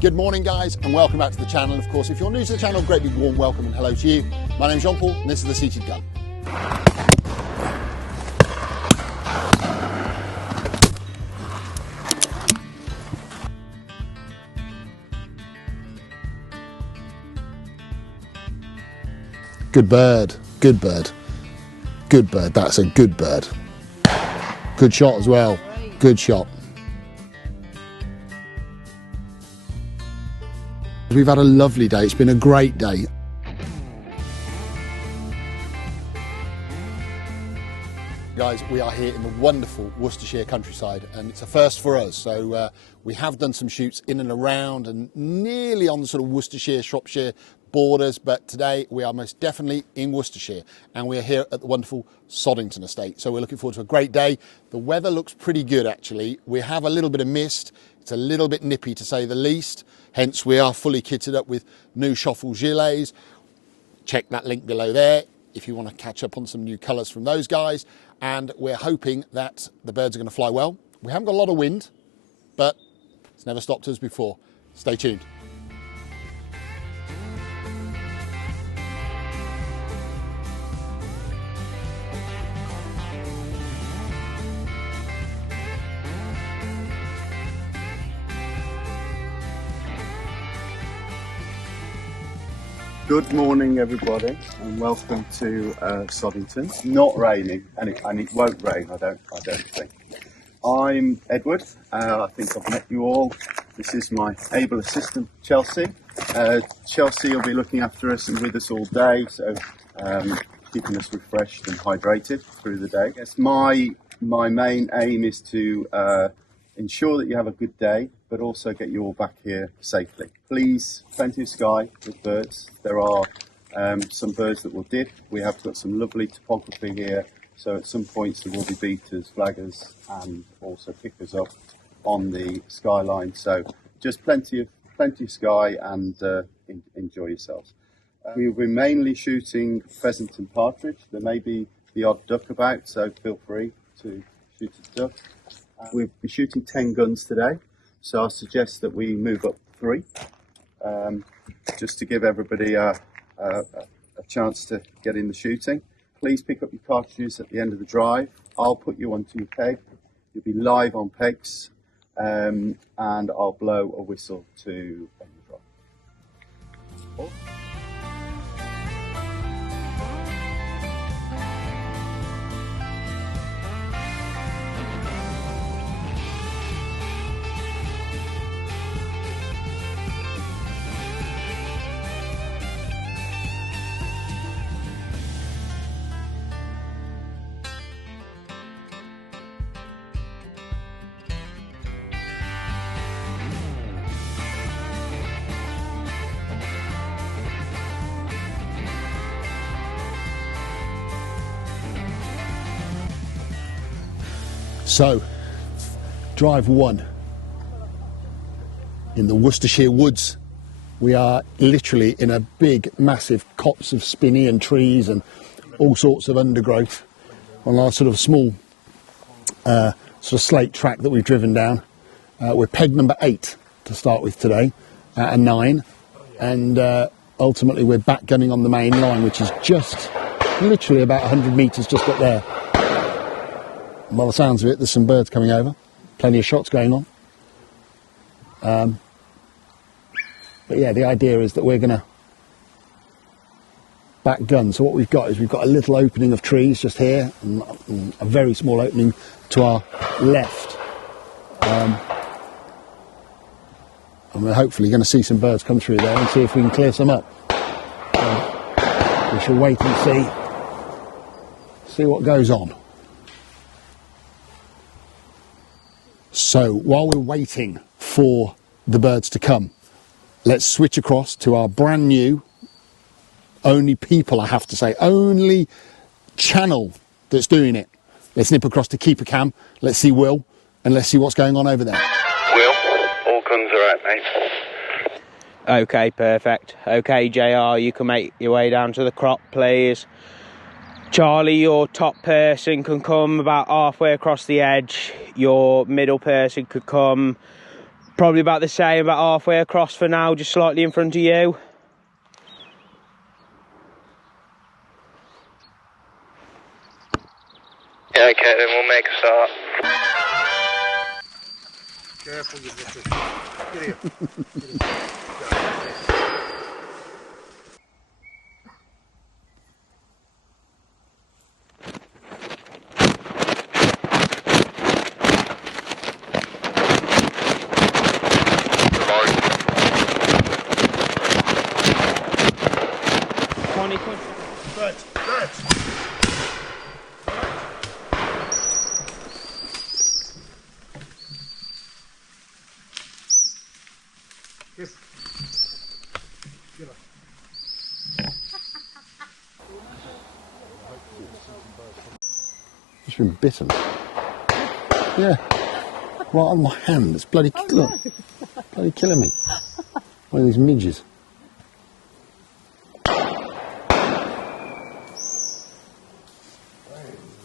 Good morning guys and welcome back to the channel. Of course, if you're new to the channel, great big warm welcome and hello to you. My name's Jean-Paul and this is the Seated Gun. Good bird, good bird, good bird, that's a good bird. Good shot as well, good shot. We've had a lovely day, it's been a great day. Guys, we are here in the wonderful Worcestershire countryside and it's a first for us. So we have done some shoots in and around and nearly on the sort of Worcestershire, Shropshire borders, but today we are most definitely in Worcestershire and we're here at the wonderful Soddington estate. So we're looking forward to a great day. The weather looks pretty good actually. We have a little bit of mist. It's a little bit nippy to say the least. Hence we are fully kitted up with new Schoffel gilets. Check that link below there if you want to catch up on some new colours from those guys. And we're hoping that the birds are going to fly well. We haven't got a lot of wind, but it's never stopped us before. Stay tuned. Good morning everybody and welcome to Soddington. Not raining and it won't rain I don't think. I'm Edward, I think I've met you all. This is my able assistant Chelsea. Chelsea will be looking after us and with us all day, so keeping us refreshed and hydrated through the day. Yes, my main aim is to ensure that you have a good day, but also get you all back here safely. Please, plenty of sky with birds. There are some birds that will dip. We have got some lovely topography here, so at some points there will be beaters, flaggers, and also pickers up on the skyline. So just plenty of sky and enjoy yourselves. We'll be mainly shooting pheasant and partridge. There may be the odd duck about, so feel free to shoot a duck. We'll be shooting 10 guns today, so I suggest that we move up 3, just to give everybody a chance to get in the shooting. Please pick up your cartridges at the end of the drive. I'll put you onto your peg. You'll be live on pegs, and I'll blow a whistle to end the drive. So, drive 1 in the Worcestershire woods. We are literally in a big, massive copse of spinney and trees and all sorts of undergrowth on our sort of small sort of slate track that we've driven down. We're peg number 8 to start with today, a 9, and ultimately we're back gunning on the main line, which is just literally about 100 metres just up there. By the sounds of it, there's some birds coming over, plenty of shots going on. But yeah, the idea is that we're going to back gun. So what we've got is we've got a little opening of trees just here, and a very small opening to our left. And we're hopefully going to see some birds come through there and see if we can clear some up. We shall wait and see what goes on. So while we're waiting for the birds to come, let's switch across to our brand new, only people I have to say, only channel that's doing it. Let's nip across to Keeper Cam, let's see Will, and let's see what's going on over there. Will, all guns are out, mate. Okay, perfect. Okay, JR, you can make your way down to the crop, please. Charlie, your top person can come about halfway across the edge. Your middle person could come Probably about the same, about halfway across for now, just slightly in front of you. Yeah, okay, then we'll make a start. Careful, you bitches. Get here. It's been bitten. Yeah. Right on my hand. It's bloody, look, bloody killing me. One of these midges.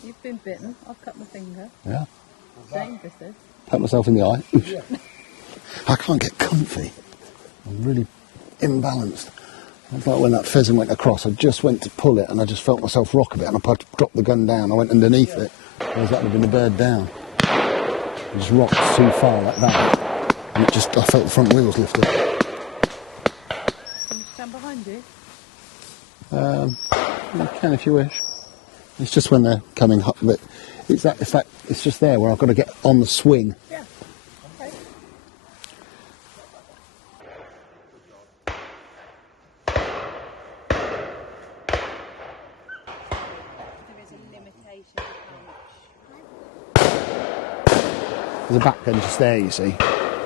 You've been bitten. I've cut my finger. Yeah. Dangerous this. Pat myself in the eye. I can't get comfy. I'm really imbalanced. It's like when that pheasant went across, I just went to pull it and I just felt myself rock a bit and I dropped the gun down. I went underneath it, whereas that would have been the bird down. I just rocked too far like that and it just, I felt the front wheels lift up. Can you stand behind you? You can if you wish. It's just when they're coming up, but it's that, in fact, it's just there where I've got to get on the swing. Yeah. Okay. There is a limitation to how much. There's a back gun just there, you see.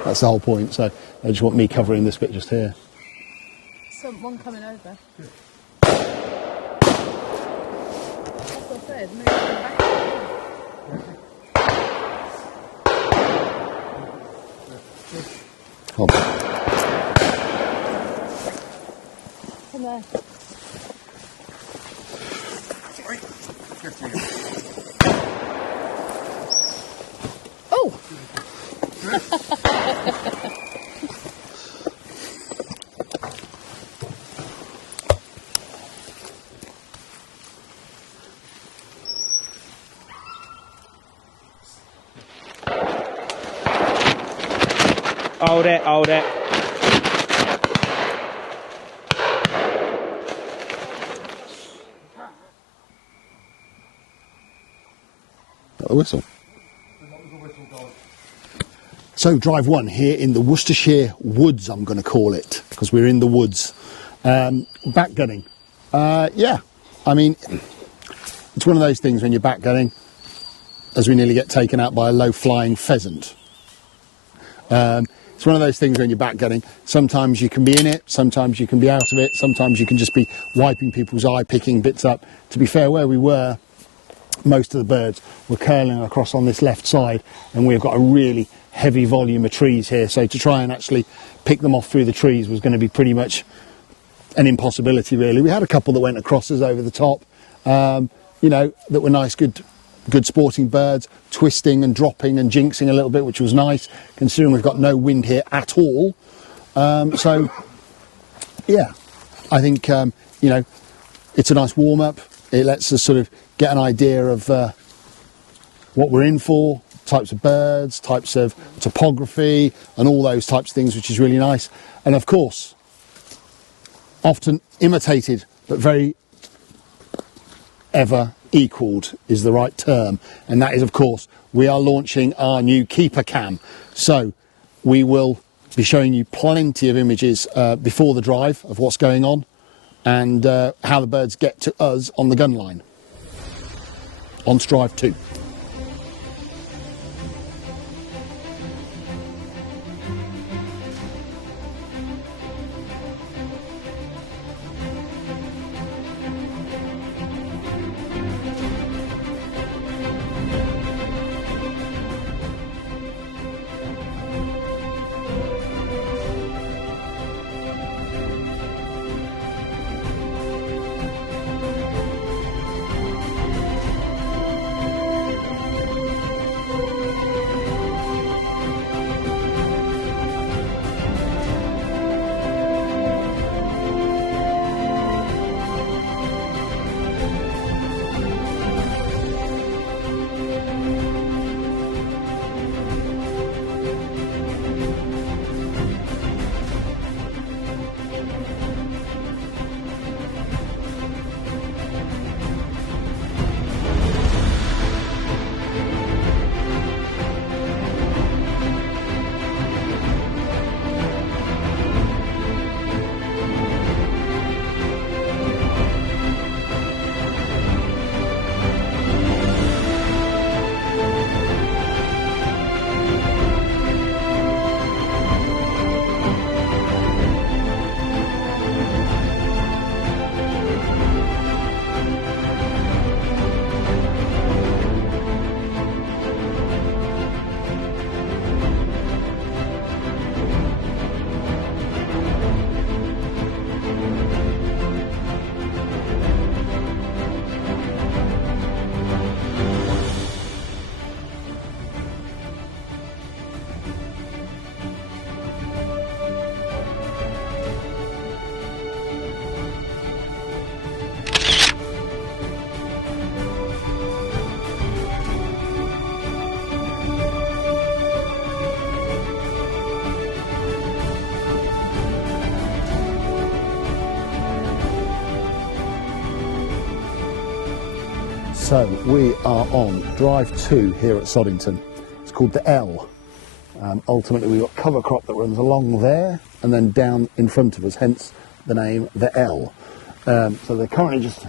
That's the whole point. So they just want me covering this bit just here. Someone coming over. That's what I said. Move them back. Hold on. Come there. Oh! Hold it, hold it. Got the whistle. So drive one here in the Worcestershire woods, I'm going to call it, because we're in the woods. Back gunning. Yeah, I mean, it's one of those things when you're back gunning, as we nearly get taken out by a low-flying pheasant. It's one of those things when you're back gunning. Sometimes you can be in it, sometimes you can be out of it, sometimes you can just be wiping people's eye, picking bits up. To be fair, where we were, most of the birds were curling across on this left side, and we've got a really heavy volume of trees here, so to try and actually pick them off through the trees was going to be pretty much an impossibility, really. We had a couple that went across us over the top, you know, that were nice, good sporting birds, twisting and dropping and jinxing a little bit, which was nice, considering we've got no wind here at all. So, yeah, I think, you know, it's a nice warm-up. It lets us sort of get an idea of what we're in for, types of birds, types of topography, and all those types of things, which is really nice. And, of course, often imitated, but very ever equalled is the right term, and that is, of course, we are launching our new keeper cam. So we will be showing you plenty of images before the drive of what's going on and how the birds get to us on the gun line on Strive 2. So we are on drive 2 here at Soddington. It's called the L. Ultimately we've got cover crop that runs along there and then down in front of us, hence the name the L. So they're currently just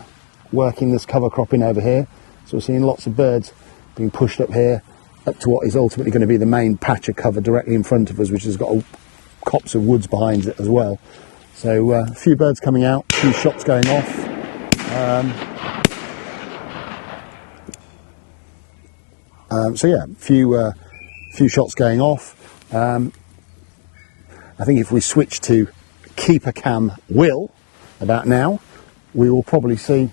working this cover crop in over here. So we're seeing lots of birds being pushed up here, up to what is ultimately going to be the main patch of cover directly in front of us, which has got a copse of woods behind it as well. So a few birds coming out, a few shots going off. So yeah, few shots going off. I think if we switch to keeper cam Will about now, we will probably see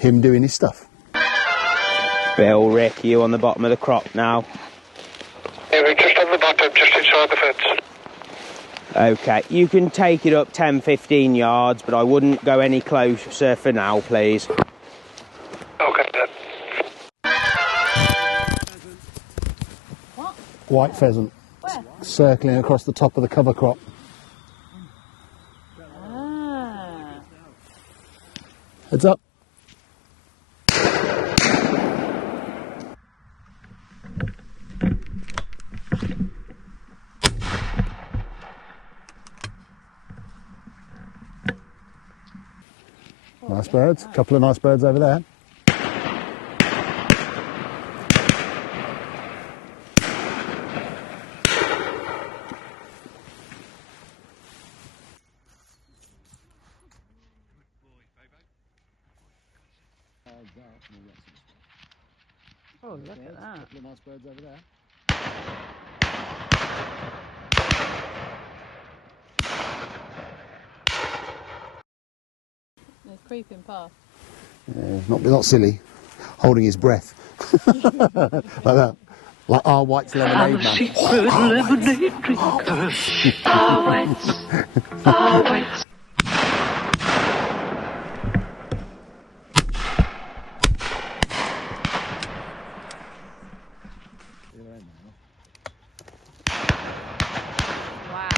him doing his stuff. Bill, Rick, you on the bottom of the crop now? Yeah, we're just on the bottom, just inside the fence. Okay, you can take it up 10-15 yards, but I wouldn't go any closer for now, please. Okay then. What? White pheasant. Where? Circling across the top of the cover crop. Ah. Heads up. Nice birds, a couple of nice birds over there. Oh, look at that. A couple of nice birds over there. It's creeping past. Not silly, holding his breath. Like that. Like our White's lemonade man. Secret lemonade drinker. Our Whites. Our Whites. Wow.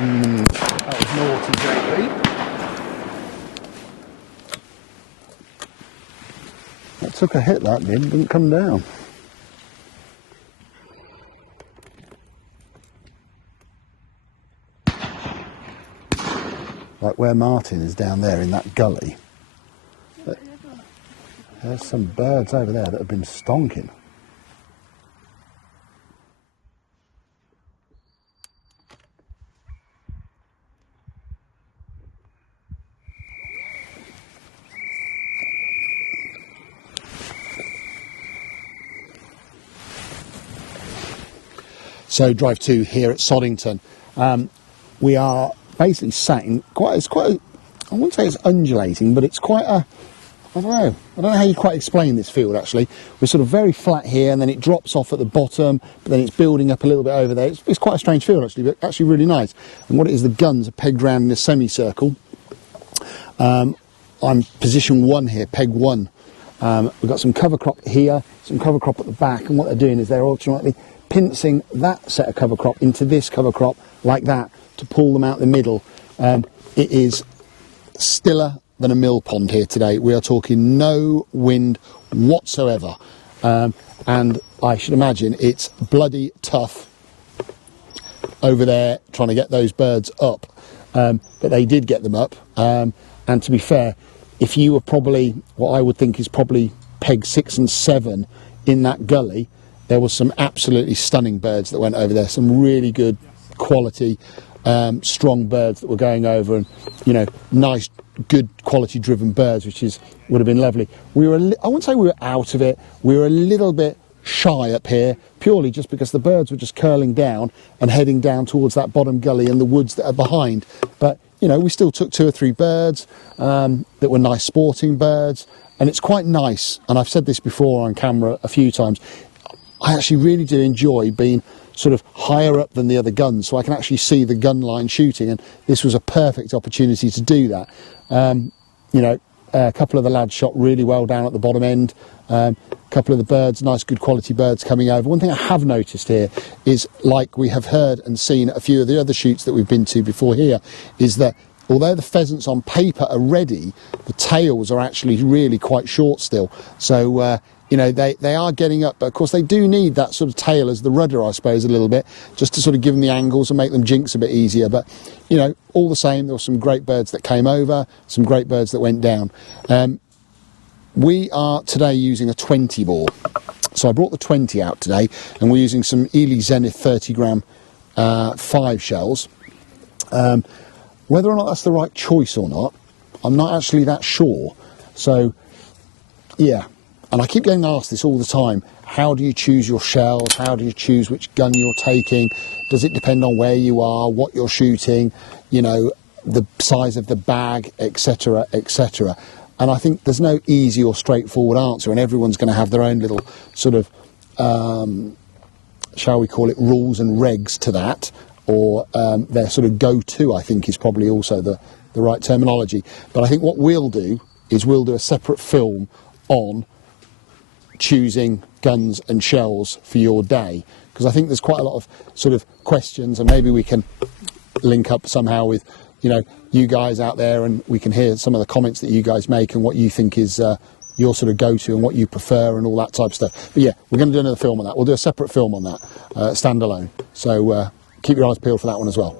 That was naughty, JP. That took a hit, that didn't come down. Like where Martin is down there in that gully. There's some birds over there that have been stonking. So drive 2 here at Soddington. We are basically sat in I wouldn't say it's undulating, but it's quite a, I don't know how you quite explain this field actually. We're sort of very flat here and then it drops off at the bottom, but then it's building up a little bit over there. It's quite a strange field actually, but actually really nice. And what it is, the guns are pegged round in a semicircle. I'm position 1 here, peg 1. We've got some cover crop here, some cover crop at the back, and what they're doing is they're ultimately pincing that set of cover crop into this cover crop like that to pull them out the middle. It is stiller than a mill pond here today. We are talking no wind whatsoever, and I should imagine it's bloody tough over there trying to get those birds up, but they did get them up, and to be fair, if you were probably what I would think is probably peg 6 and 7 in that gully, there was some absolutely stunning birds that went over there, some really good quality strong birds that were going over, and nice good quality driven birds, which would have been lovely. We were I wouldn't say we were out of it, we were a little bit shy up here, purely just because the birds were just curling down and heading down towards that bottom gully and the woods that are behind. But you know, we still took 2 or 3 birds that were nice sporting birds, and it's quite nice, and I've said this before on camera a few times, I actually really do enjoy being sort of higher up than the other guns, so I can actually see the gun line shooting, and this was a perfect opportunity to do that. You know, a couple of the lads shot really well down at the bottom end. A couple of the birds, nice good quality birds coming over. One thing I have noticed here is, like we have heard and seen a few of the other shoots that we've been to before here, is that although the pheasants on paper are ready, the tails are actually really quite short still. So you know, they are getting up, but of course they do need that sort of tail as the rudder, I suppose, a little bit, just to sort of give them the angles and make them jinx a bit easier. But, you know, all the same, there were some great birds that came over, some great birds that went down. We are today using a 20 bore. So I brought the 20 out today, and we're using some Ely Zenith 30 gram 5 shells. Whether or not that's the right choice or not, I'm not actually that sure. So, yeah. And I keep getting asked this all the time. How do you choose your shells? How do you choose which gun you're taking? Does it depend on where you are, what you're shooting, you know, the size of the bag, etc., etc.? And I think there's no easy or straightforward answer, and everyone's going to have their own little sort of, shall we call it, rules and regs to that, or their sort of go-to, I think, is probably also the right terminology. But I think what we'll do is we'll do a separate film on choosing guns and shells for your day, because I think there's quite a lot of sort of questions, and maybe we can link up somehow with, you know, you guys out there, and we can hear some of the comments that you guys make and what you think is your sort of go-to and what you prefer and all that type of stuff. But yeah, we're going to do another film on that. We'll do a separate film on that, standalone. So keep your eyes peeled for that one as well.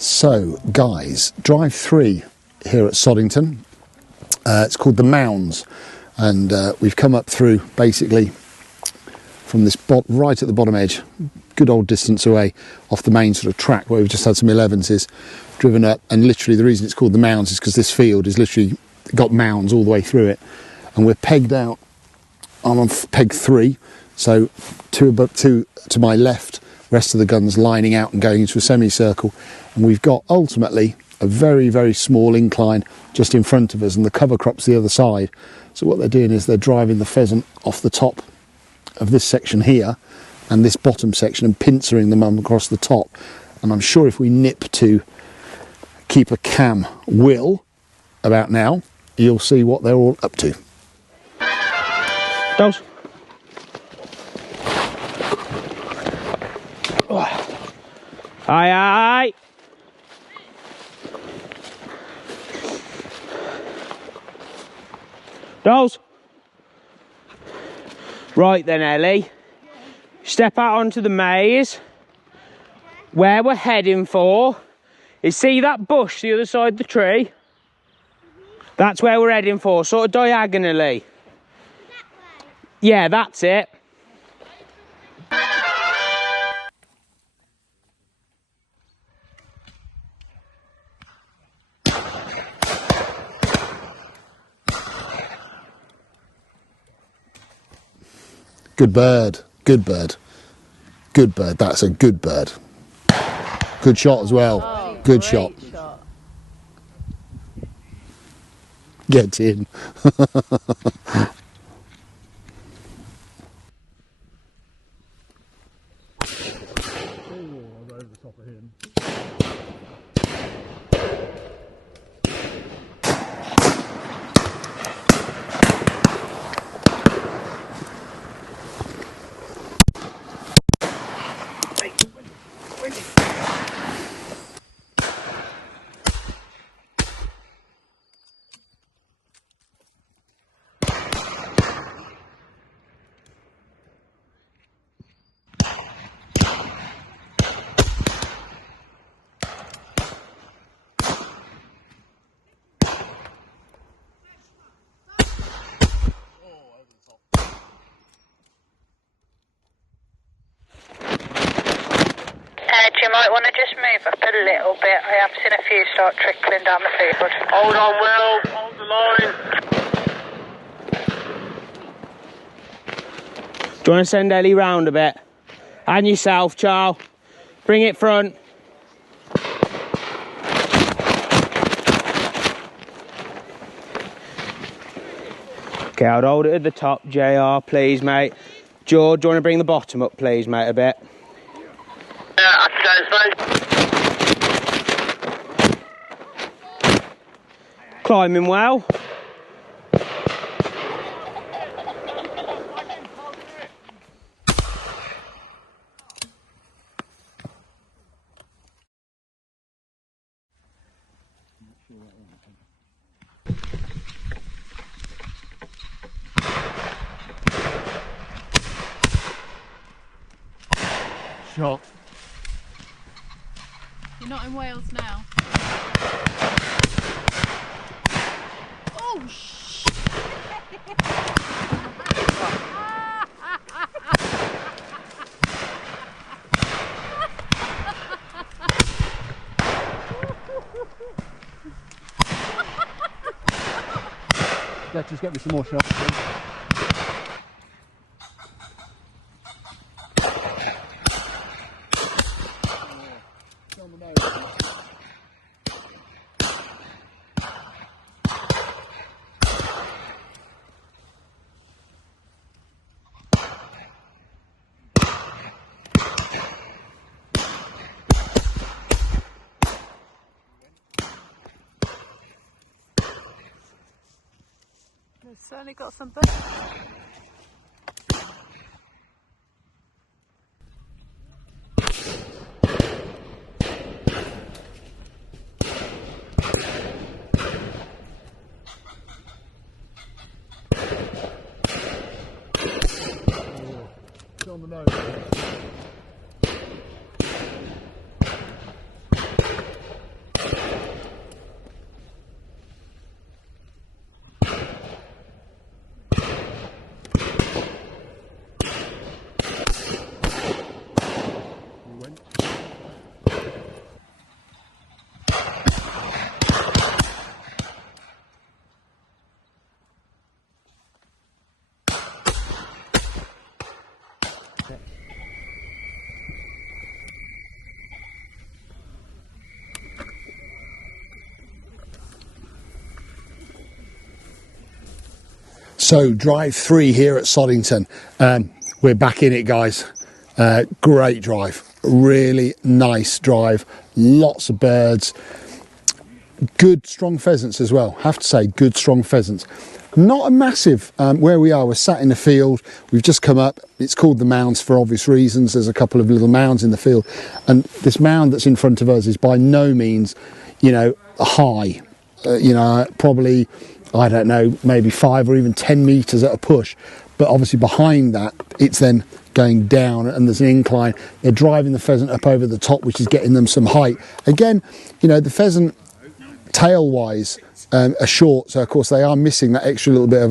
So, guys, drive 3 here at Soddington. It's called the Mounds, and we've come up through basically from this right at the bottom edge, good old distance away off the main sort of track where we've just had some 11s driven up, and literally the reason it's called the Mounds is because this field is literally got mounds all the way through it, and we're pegged out. I'm on peg 3, so two to my left, rest of the guns lining out and going into a semicircle, and we've got ultimately a very, very small incline just in front of us, and the cover crop's the other side. So what they're doing is they're driving the pheasant off the top of this section here and this bottom section and pincering them across the top. And I'm sure if we nip to keep a cam Will about now, you'll see what they're all up to. Dogs. Aye, aye. Dolls. Right then, Ellie. Step out onto the maze. Where we're heading for is, see that bush the other side of the tree? That's where we're heading for, sort of diagonally. Yeah, that's it. Good bird, good bird. Good bird, that's a good bird. Good shot as well. Oh, Good great shot. shot. Get in. You might want to just move up a little bit. I have seen a few start trickling down the field. Hold on, Will. Hold the line. Do you want to send Ellie round a bit? And yourself, Charles. Bring it front. Okay, I'll hold it at the top, JR, please, mate. George, do you want to bring the bottom up, please, mate, a bit? Climbing well. Shot. You're not in Wales now. Oh, shit. Yeah, just get me some more shots. They've certainly got some birds. On the nose. So drive 3 here at Soddington. We're back in it, guys. Great drive, really nice drive, lots of birds, good strong pheasants as well, have to say, good strong pheasants. Not a massive, where we are, we're sat in the field, we've just come up, it's called the mounds for obvious reasons, there's a couple of little mounds in the field, and this mound that's in front of us is by no means, you know, high, you know, probably I don't know, maybe 5 or even 10 metres at a push. But obviously behind that, it's then going down and there's an incline. They're driving the pheasant up over the top, which is getting them some height. Again, you know, the pheasant tail-wise are short, so of course they are missing that extra little bit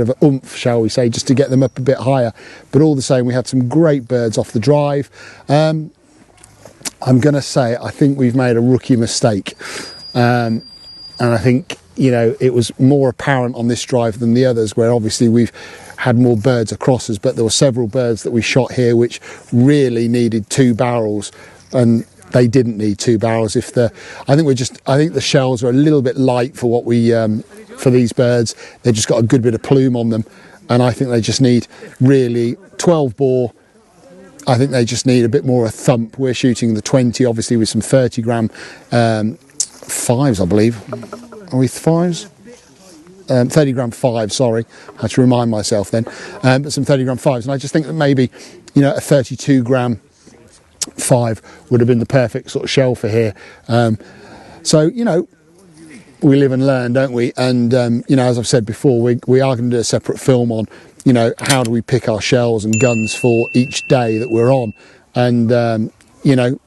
of a oomph, shall we say, just to get them up a bit higher. But all the same, we had some great birds off the drive. I'm going to say I think we've made a rookie mistake, and I think, you know, it was more apparent on this drive than the others, where obviously we've had more birds across us, but there were several birds that we shot here which really needed 2 barrels, and they didn't need 2 barrels. I think the shells are a little bit light for what we for these birds. They've just got a good bit of plume on them, and I think they just need really 12 bore. I think they just need a bit more a thump. We're shooting the 20, obviously, with some 30 gram 5s, I believe. Are we 5s? 30 gram 5, sorry. I had to remind myself then. But some 30 gram 5s. And I just think that maybe, you know, a 32 gram 5 would have been the perfect sort of shell for here. So, you know, we live and learn, don't we? And, you know, as I've said before, we are going to do a separate film on, you know, how do we pick our shells and guns for each day that we're on. And, you know,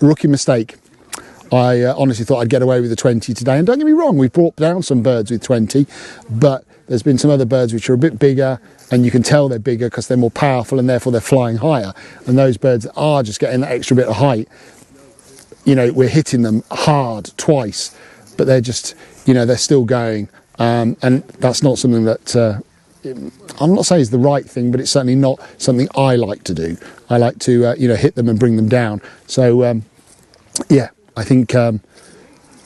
rookie mistake. I honestly thought I'd get away with the 20 today. And don't get me wrong, we've brought down some birds with 20, but there's been some other birds which are a bit bigger, and you can tell they're bigger because they're more powerful and therefore they're flying higher. And those birds are just getting that extra bit of height. You know, we're hitting them hard twice, but they're just, you know, they're still going. And that's not something that, I'm not saying it's the right thing, but it's certainly not something I like to do. I like to, you know, hit them and bring them down. So, yeah. I think we've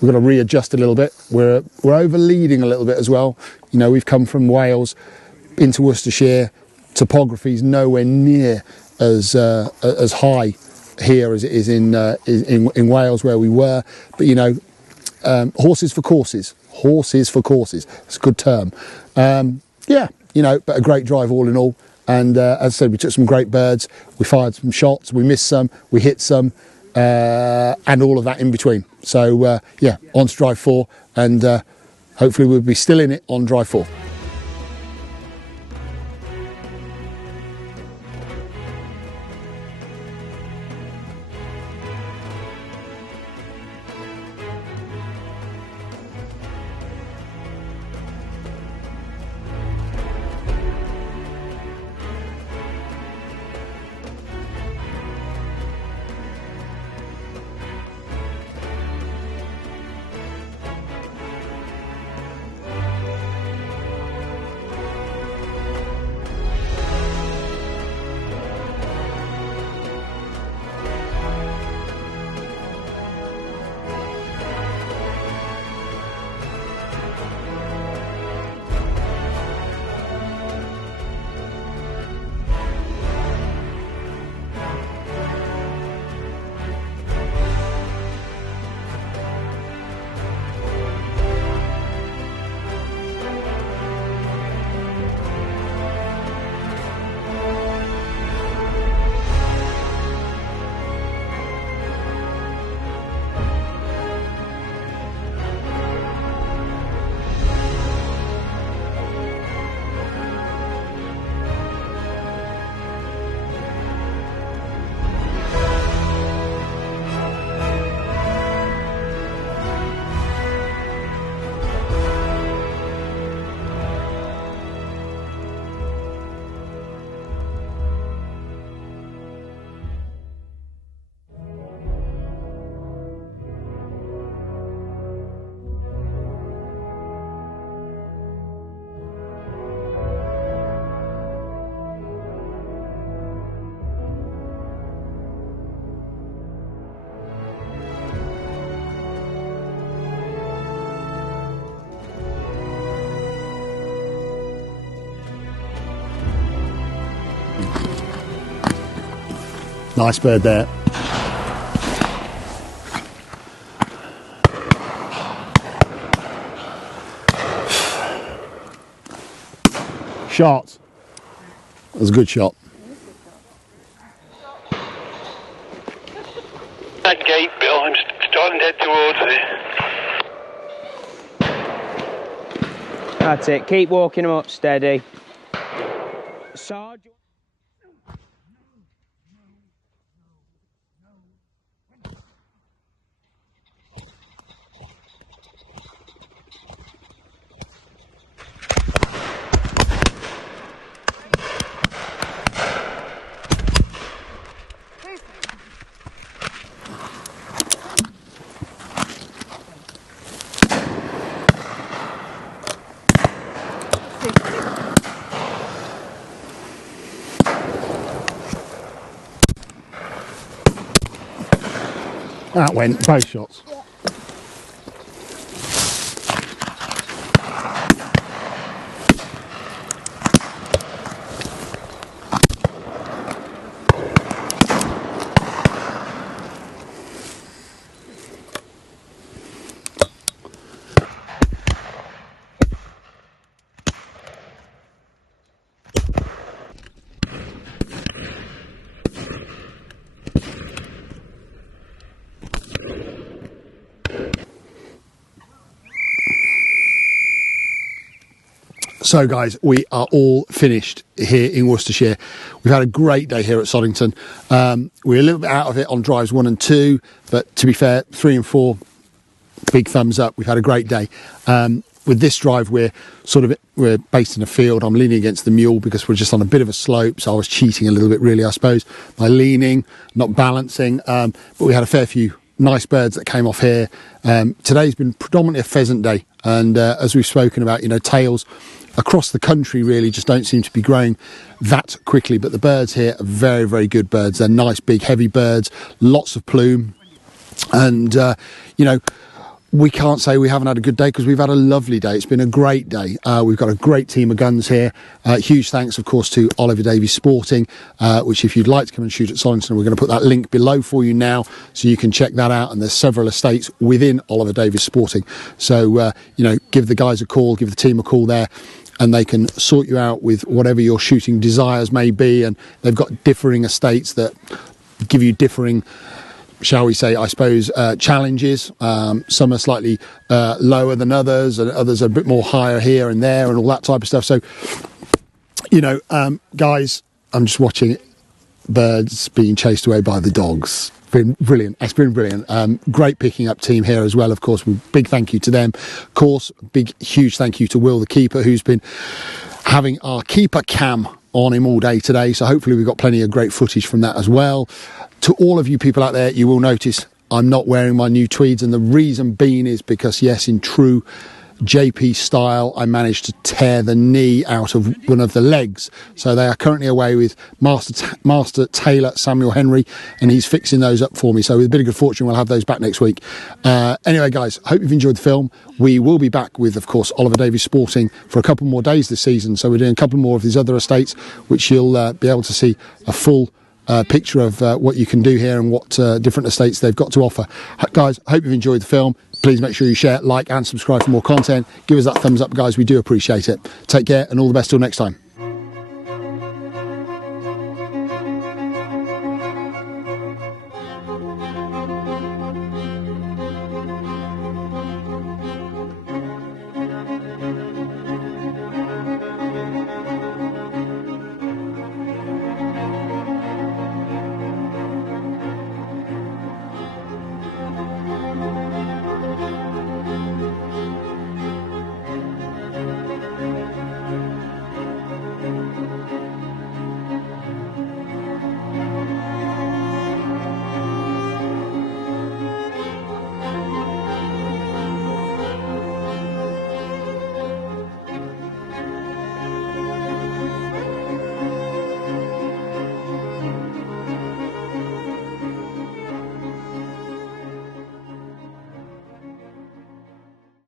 got to readjust a little bit. We're over leading a little bit as well. You know, we've come from Wales into Worcestershire. Topography's nowhere near as high here as it is in Wales where we were. But you know, horses for courses. Horses for courses. It's a good term. Yeah, you know, but a great drive all in all. And as I said, we took some great birds. We fired some shots. We missed some. We hit some. And all of that in between. So yeah, on to drive 4, and hopefully we'll be still in it on drive 4. Nice bird there. Shot. That was a good shot. That gate, Bill, I'm starting to head towards it. That's it. Keep walking them up steady. Sarge. That went, both shots. So guys, we are all finished here in Worcestershire. We've had a great day here at Soddington. We're a little bit out of it on drives 1 and 2, but to be fair, 3 and 4, big thumbs up. We've had a great day. With this drive, we're based in a field. I'm leaning against the mule because we're just on a bit of a slope, so I was cheating a little bit really, I suppose, by leaning, not balancing. But we had a fair few nice birds that came off here. Today's been predominantly a pheasant day, and as we've spoken about, tails across the country really just don't seem to be growing that quickly, but the birds here are very, very good birds. They're nice, big, heavy birds, lots of plume, and we can't say we haven't had a good day because we've had a lovely day. It's been a great day. We've got a great team of guns here. Huge thanks, of course, to Oliver Davies Sporting, which if you'd like to come and shoot at Soddington, we're going to put that link below for you now so you can check that out. And there's several estates within Oliver Davies Sporting. So, give the guys a call, give the team a call there, and they can sort you out with whatever your shooting desires may be. And they've got differing estates that give you differing, shall we say, I suppose, challenges. Some are slightly lower than others, and others are a bit more higher here and there and all that type of stuff. So, guys, I'm just watching birds being chased away by the dogs. Been brilliant. It's been brilliant. Great picking up team here as well, of course. Big thank you to them. Of course, huge thank you to Will, the keeper, who's been having our keeper cam on him all day today. So hopefully we've got plenty of great footage from that as well. To all of you people out there, you will notice I'm not wearing my new tweeds, and the reason being is because, yes, in true JP style, I managed to tear the knee out of one of the legs. So they are currently away with Master Tailor Samuel Henry, and he's fixing those up for me. So with a bit of good fortune, we'll have those back next week. Anyway, guys, hope you've enjoyed the film. We will be back with, of course, Oliver Davies Sporting for a couple more days this season. So we're doing a couple more of these other estates, which you'll be able to see a full picture of what you can do here and what different estates they've got to offer. Guys, hope you've enjoyed the film. Please make sure you share, like and subscribe for more content. Give us that thumbs up, guys. We do appreciate it. Take care and all the best till next time.